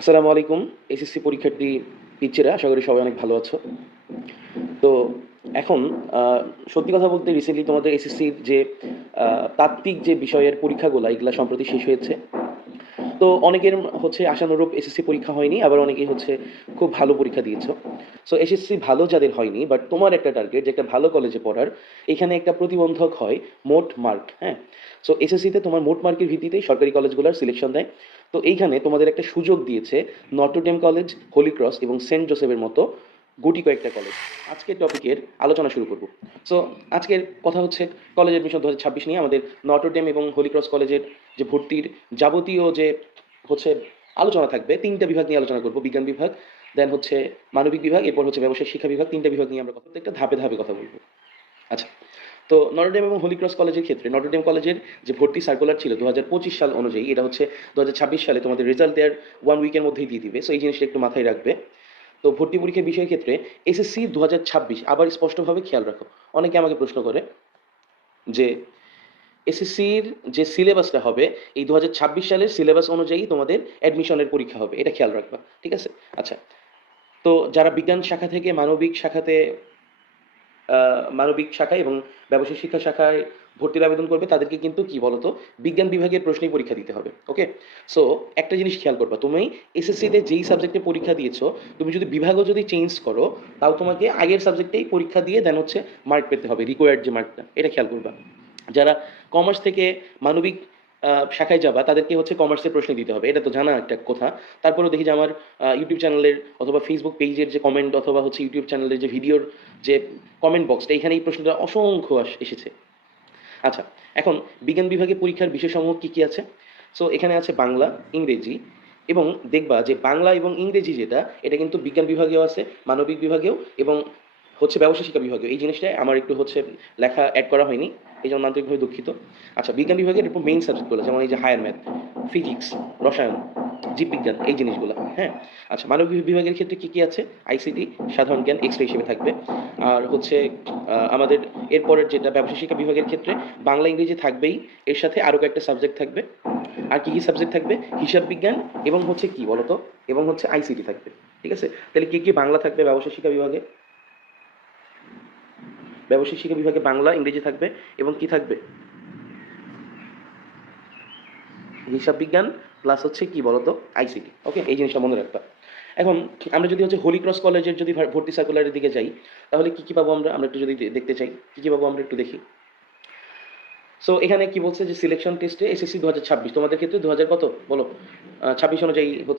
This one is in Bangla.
আসসালামু আলাইকুম। এসএসসি পরীক্ষার্থী পিচ্চিরা, আশা করি সবাই অনেক ভালো আছো। তো এখন সত্যি কথা বলতে রিসেন্টলি তোমাদের এসএসসির যে তাত্ত্বিক যে বিষয়ের পরীক্ষাগুলো এগুলা সম্প্রতি শেষ হয়েছে। তো অনেকের হচ্ছে আশানুরূপ এসএসসি পরীক্ষা হয়নি, আবার অনেকেই হচ্ছে খুব ভালো পরীক্ষা দিয়েছো। সো এসএসসি ভালো যাদের হয়নি, বাট তোমার একটা টার্গেট যে একটা ভালো কলেজে পড়ার, এখানে একটা প্রতিবন্ধক হয় মোট মার্ক। হ্যাঁ, সো এসএসসিতে তোমার মোট মার্কের ভিত্তিতেই সরকারি কলেজগুলোর সিলেকশন দেয়। তো এইখানে তোমাদের একটা সুযোগ দিয়েছে নটরডেম কলেজ, হোলি ক্রস এবং সেন্ট জোসেফের মতো গুটি কয়েকটা কলেজ। আজকের টপিকের আলোচনা শুরু করব। সো আজকের কথা হচ্ছে কলেজ অ্যাডমিশন 2026 নিয়ে আমাদের নটরডেম এবং হোলি ক্রস কলেজের যে ভর্তির যাবতীয় যে হচ্ছে আলোচনা থাকবে। তিনটা বিভাগ নিয়ে আলোচনা করব: বিজ্ঞান বিভাগ, দেন হচ্ছে মানবিক বিভাগ, এরপর হচ্ছে ব্যবসায়িক শিক্ষা বিভাগ। তিনটা বিভাগ নিয়ে আমরা প্রত্যেকটা ধাপে ধাপে কথা বলবো। আচ্ছা, তো নটরডেম এবং হোলি ক্রস কলেজের ক্ষেত্রে নটরডেম কলেজের যে ভর্তি সার্কুলার ছিল 2025 সাল অনুযায়ী, এটা হচ্ছে 2026 সালে তোমাদের রেজাল্ট দেওয়ার 1 উইকের মধ্যেই দিয়ে দিবে। সো এই জিনিসটা একটু মাথায় রাখবে। তো ভর্তি পরীক্ষার বিষয়ের ক্ষেত্রে এসএসসি 2026 আবার স্পষ্টভাবে খেয়াল রাখো। অনেকে আমাকে প্রশ্ন করে যে এসএসসির যে সিলেবাসটা হবে, এই 2026 সালের সিলেবাস অনুযায়ী তোমাদের অ্যাডমিশনের পরীক্ষা হবে, এটা খেয়াল রাখবা। ঠিক আছে? আচ্ছা, তো যারা বিজ্ঞান শাখা থেকে মানবিক শাখাতে মানবিক শাখায় এবং ব্যবসায় শিক্ষা শাখায় ভর্তির আবেদন করবে, তাদেরকে কিন্তু কি বলতো, বিজ্ঞান বিভাগের প্রশ্নেই পরীক্ষা দিতে হবে। ওকে, সো একটা জিনিস খেয়াল করবা, তুমি এসএসসিতে যেই সাবজেক্টে পরীক্ষা দিয়েছো, তুমি যদি বিভাগও যদি চেঞ্জ করো, তাও তোমাকে আগের সাবজেক্টেই পরীক্ষা দিয়ে দেন হচ্ছে মার্ক পেতে হবে, রিকোয়ার্ড যে মার্কটা, এটা খেয়াল করবা। যারা কমার্স থেকে মানবিক শাখায় যাবা, তাদেরকে হচ্ছে কমার্সের প্রশ্ন দিতে হবে, এটা তো জানা একটা কথা। তারপরেও দেখি যে আমার ইউটিউব চ্যানেলের অথবা ফেসবুক পেজের যে কমেন্ট, অথবা হচ্ছে ইউটিউব চ্যানেলের যে ভিডিওর যে কমেন্ট বক্সটা, এখানে এই প্রশ্নটা অসংখ্য এসেছে। আচ্ছা, এখন বিজ্ঞান বিভাগে পরীক্ষার বিষয়সমূহ কি কি আছে? সো এখানে আছে বাংলা, ইংরেজি, এবং দেখবা যে বাংলা এবং ইংরেজি যেটা, এটা কিন্তু বিজ্ঞান বিভাগেও আছে, মানবিক বিভাগেও, এবং হচ্ছে ব্যবসায় শিক্ষা বিভাগেও। এই জিনিসটা আমার একটু হচ্ছে লেখা অ্যাড করা হয়নি, এই জন্য আন্তরিকভাবে দুঃখিত। আচ্ছা, বিজ্ঞান বিভাগের একটু মেইন সাবজেক্টগুলো, যেমন এই যে হায়ার ম্যাথ, ফিজিক্স, রসায়ন, জীববিজ্ঞান, এই জিনিসগুলো। হ্যাঁ, আচ্ছা, মানবিক বিভাগের ক্ষেত্রে কি কি আছে? আইসিটি, সাধারণ জ্ঞান, এক্সট্রা হিসেবে থাকবে। আর হচ্ছে আমাদের এরপরের যেটা ব্যবসায় শিক্ষা বিভাগের ক্ষেত্রে বাংলা ইংরেজি থাকবেই, এর সাথে আরও কয়েকটা সাবজেক্ট থাকবে। আর কি কি সাবজেক্ট থাকবে? হিসাব বিজ্ঞান, এবং হচ্ছে কি বলতো, এবং হচ্ছে আইসিটি থাকবে। ঠিক আছে? তাহলে কি কি বাংলা থাকবে ব্যবসায় শিক্ষা বিভাগে? ব্যবসায় শিক্ষা বিভাগে বাংলা ইংরেজি থাকবে, এবং কি থাকবে? হিসাব বিজ্ঞান প্লাস হচ্ছে কি বলতো, আইসিটি। ওকে, এই জিনিসটা মনে রাখবা। এখন আমরা যদি হচ্ছে হোলি ক্রস কলেজের যদি ভর্তি সার্কুলারের দিকে যাই, তাহলে কি কি পাবো আমরা? আমরা একটু যদি দেখতে চাই কি কি পাবো, আমরা একটু দেখি। সো এখানে কি বলছে যে সিলেকশন টেস্টে এসএসসি 2026, তোমাদের ক্ষেত্রে 2000 কত বলো, 26 অনুযায়ী